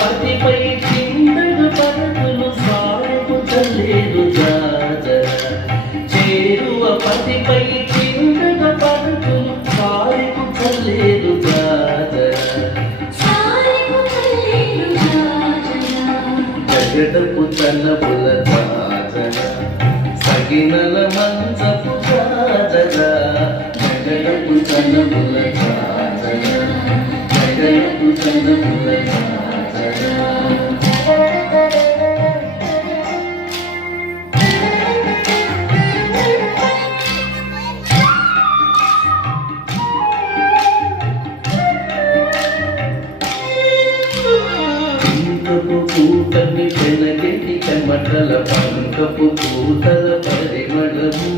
పతిపై చిందడు పరతులు సాగు చల్లేరు జాజర చేరువ పతిపై చిందడు పరతులు సాగు చల్లేరు జాజర జగడపు తనపుల జాజర సగినల మంచపు జాజర జగడపు తనపుల జాజర జగడపు తనపుల పూటని పెనగెట్టి కమటల పంకపు పూతల పరిమళము